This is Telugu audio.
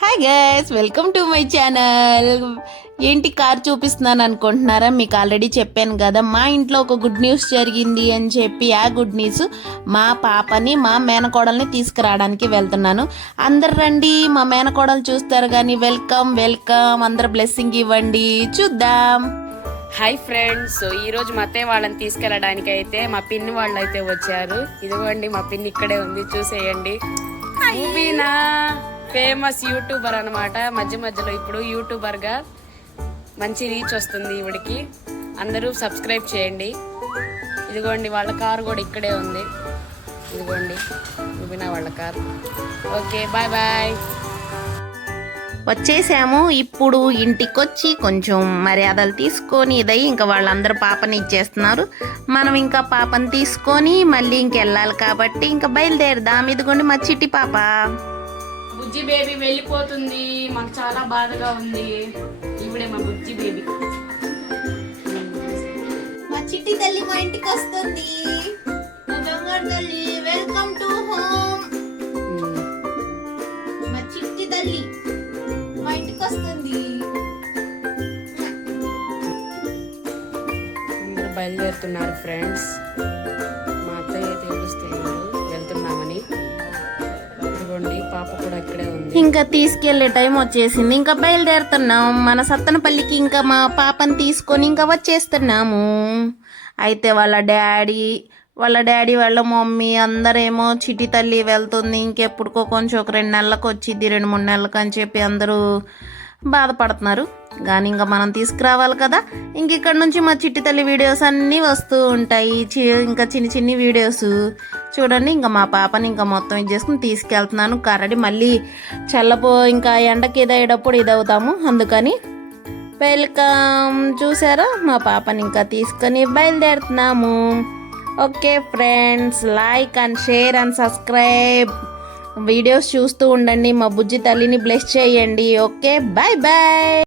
Hi guys, welcome to my channel. ఏంటి కార్ చూపిస్తున్నాను అనుకుంటున్నారా? మీకు ఆల్రెడీ చెప్పాను కదా, మా ఇంట్లో ఒక గుడ్ న్యూస్ జరిగింది అని చెప్పి. ఆ గుడ్ న్యూస్ మా పాపని, మా మేనకోడల్ని తీసుకురావడానికి వెళ్తున్నాను. అందరు రండి, మా మేనకోడలు చూస్తారు కానీ. వెల్కమ్ వెల్కమ్, అందరు బ్లెస్సింగ్ ఇవ్వండి. చూద్దాం. హాయ్ ఫ్రెండ్స్, సో ఈ రోజు మా అత్తయ్య వాళ్ళని తీసుకెళ్ళడానికి అయితే మా పిన్ని వాళ్ళు అయితే వచ్చారు. ఇదిగోండి మా పిన్ని ఇక్కడే ఉంది, చూసేయండి. మూవీనా ఫేమస్ యూట్యూబర్ అనమాట. మధ్య మధ్యలో ఇప్పుడు యూట్యూబర్ గా మంచి రీచ్ వస్తుంది ఈవిడికి. అందరూ సబ్స్క్రైబ్ చేయండి. ఇదిగోండి వాళ్ళ కారు కూడా ఇక్కడే ఉంది. ఇదిగోండి మూవీనా వాళ్ళ కారు. Okay, bye bye. వచ్చేసాము. ఇప్పుడు ఇంటికొచ్చి కొంచెం మర్యాదలు తీసుకొని ఇదై ఇంకా వాళ్ళందరూ పాపని ఇచ్చేస్తున్నారు. మనం ఇంకా పాపని తీసుకొని మళ్ళీ ఇంకెళ్ళాలి కాబట్టి ఇంకా బయలుదేరదాం. ఇదిగోండి మా చిట్టి పాప. బుజ్జి బేబీ వెళ్ళిపోతుంది, మాకు చాలా బాధగా ఉంది. ఇవిడే మా బుజ్జి బేబీ. మా చిట్టి తల్లి మా ఇంటికి వస్తుంది. తల్లి, వెల్కమ్ టు హోమ్. మా చిట్టి తల్లి మా ఇంటికి వస్తుంది. అందరూ బయలుదేరుతున్నారు ఫ్రెండ్స్. మా అత్తయ్య అయితే ఏడుస్తున్నారు వెళ్తున్నామని. ఇదిగోండి పాప కూడా ఇక్కడే ఉంది. ఇంకా తీసుకెళ్లే టైం వచ్చేసింది. ఇంకా బయలుదేరుతున్నాం మన సత్తనపల్లికి. ఇంకా మా పాపని తీసుకొని ఇంకా వచ్చేస్తున్నాము. అయితే వాళ్ళ డాడీ వాళ్ళ మమ్మీ అందరేమో చిట్టి తల్లి వెళ్తుంది, ఇంకెప్పుడుకో కొంచెం ఒక 2 నెలలకు వచ్చింది, 2-3 నెలలకు అని చెప్పి అందరూ బాధపడుతున్నారు. కానీ ఇంకా మనం తీసుకురావాలి కదా. ఇంక ఇక్కడ నుంచి మా చిట్టి తల్లి వీడియోస్ అన్నీ వస్తూ ఉంటాయి. ఇంకా చిన్ని వీడియోస్ చూడండి. ఇంకా మా పాపని ఇంకా మొత్తం ఇది చేసుకుని తీసుకెళ్తున్నాను. కరడి మళ్ళీ ఇంకా ఎండకి ఇదయ్యేటప్పుడు ఇదవుతాము, అందుకని. వెల్కమ్. చూసారా, మా పాపని ఇంకా తీసుకొని బయలుదేరుతున్నాము. Okay friends, like and share and subscribe. Videos చూస్తూ ఉండండి. మా బుజ్జి తల్లిని బ్లెస్ చేయండి. Okay, bye bye.